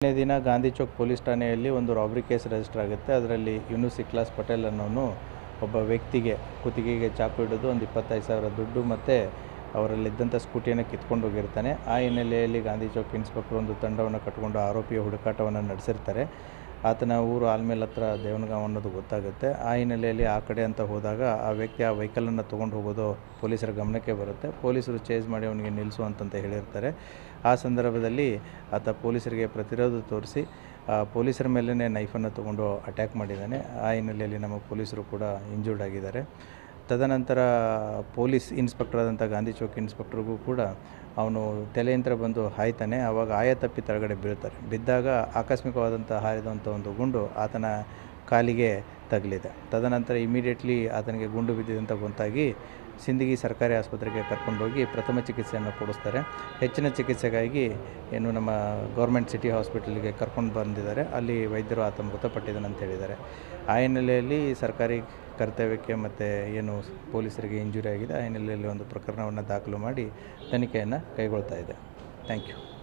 ಎರಡನೇ ದಿನ ಗಾಂಧಿ ಚೌಕ್ ಪೊಲೀಸ್ ಠಾಣೆಯಲ್ಲಿ ಒಂದು ರಾಬ್ರಿ ಕೇಸ್ ರಿಜಿಸ್ಟರ್ ಆಗುತ್ತೆ. ಅದರಲ್ಲಿ ಯೂನುಸ್ ಇಕ್ಲಾಸ್ ಪಟೇಲ್ ಅನ್ನೋನು ಒಬ್ಬ ವ್ಯಕ್ತಿಗೆ ಕುತ್ತಿಗೆಗೆ ಚಾಕು ಹಿಡಿದು ಒಂದು ಇಪ್ಪತ್ತೈದು ಸಾವಿರ ದುಡ್ಡು ಮತ್ತು ಅವರಲ್ಲಿದ್ದಂಥ ಸ್ಕೂಟಿಯನ್ನು ಕಿತ್ಕೊಂಡು ಹೋಗಿರ್ತಾನೆ. ಆ ಹಿನ್ನೆಲೆಯಲ್ಲಿ ಗಾಂಧಿ ಚೌಕ್ ಇನ್ಸ್ಪೆಕ್ಟರ್ ಒಂದು ತಂಡವನ್ನು ಕಟ್ಟಿಕೊಂಡು ಆರೋಪಿಯ ಹುಡುಕಾಟವನ್ನು ನಡೆಸಿರ್ತಾರೆ. ಆತನ ಊರು ಆಲ್ಮೇಲ್ ಹತ್ರ ದೇವನಗಾಂವ್ ಅನ್ನೋದು ಗೊತ್ತಾಗುತ್ತೆ. ಆ ಹಿನ್ನೆಲೆಯಲ್ಲಿ ಆ ಕಡೆ ಅಂತ ಹೋದಾಗ ಆ ವ್ಯಕ್ತಿ ಆ ವೆಹಿಕಲನ್ನು ತೊಗೊಂಡು ಹೋಗೋದು ಪೊಲೀಸರ ಗಮನಕ್ಕೆ ಬರುತ್ತೆ. ಪೊಲೀಸರು ಚೇಸ್ ಮಾಡಿ ಅವನಿಗೆ ನಿಲ್ಲಿಸು ಅಂತಂತ ಹೇಳಿರ್ತಾರೆ. ಆ ಸಂದರ್ಭದಲ್ಲಿ ಆತ ಪೊಲೀಸರಿಗೆ ಪ್ರತಿರೋಧ ತೋರಿಸಿ ಪೊಲೀಸರ ಮೇಲೇ ನೈಫನ್ನು ತೊಗೊಂಡು ಅಟ್ಯಾಕ್ ಮಾಡಿದ್ದಾನೆ. ಆ ಹಿನ್ನೆಲೆಯಲ್ಲಿ ನಮ್ಮ ಪೊಲೀಸರು ಕೂಡ ಇಂಜೂರ್ಡ್ ಆಗಿದ್ದಾರೆ. ತದನಂತರ ಪೊಲೀಸ್ ಇನ್ಸ್ಪೆಕ್ಟರ್ ಆದಂಥ ಗಾಂಧಿ ಚೌಕ್ ಇನ್ಸ್ಪೆಕ್ಟರ್ಗೂ ಕೂಡ ಅವನು ತಲೆಯಂತ್ರ ಬಂದು ಹಾಯ್ತಾನೆ. ಆವಾಗ ಆಯ ತಪ್ಪಿ ತಳಗಡೆ ಬೀಳ್ತಾರೆ. ಬಿದ್ದಾಗ ಆಕಸ್ಮಿಕವಾದಂಥ ಹಾರಿದಂಥ ಒಂದು ಗುಂಡು ಆತನ ಕಾಲಿಗೆ ತಗಲಿದೆ. ತದನಂತರ ಇಮಿಡಿಯೇಟ್ಲಿ ಆತನಿಗೆ ಗುಂಡು ಬಿದ್ದಿದ್ದಂಥ ಅಂತ ಗೊತ್ತಾಗಿ ಸಿಂದಗಿ ಸರ್ಕಾರಿ ಆಸ್ಪತ್ರೆಗೆ ಕರ್ಕೊಂಡೋಗಿ ಪ್ರಥಮ ಚಿಕಿತ್ಸೆಯನ್ನು ಕೊಡಿಸ್ತಾರೆ. ಹೆಚ್ಚಿನ ಚಿಕಿತ್ಸೆಗಾಗಿ ಏನು ನಮ್ಮ ಗೌರ್ಮೆಂಟ್ ಸಿಟಿ ಹಾಸ್ಪಿಟಲ್ಗೆ ಕರ್ಕೊಂಡು ಬಂದಿದ್ದಾರೆ. ಅಲ್ಲಿ ವೈದ್ಯರು ಆತ ಮೃತಪಟ್ಟಿದ್ದಾನೆ ಅಂತ ಹೇಳಿದ್ದಾರೆ. ಆ ಹಿನ್ನೆಲೆಯಲ್ಲಿ ಸರ್ಕಾರಿ ಕರ್ತವ್ಯಕ್ಕೆ ಮತ್ತು ಏನು ಪೊಲೀಸರಿಗೆ ಇಂಜುರಿ ಆಗಿದೆ, ಆ ಹಿನ್ನೆಲೆಯಲ್ಲಿ ಒಂದು ಪ್ರಕರಣವನ್ನು ದಾಖಲು ಮಾಡಿ ತನಿಖೆಯನ್ನು ಕೈಗೊಳ್ತಾ ಇದೆ. Thank you.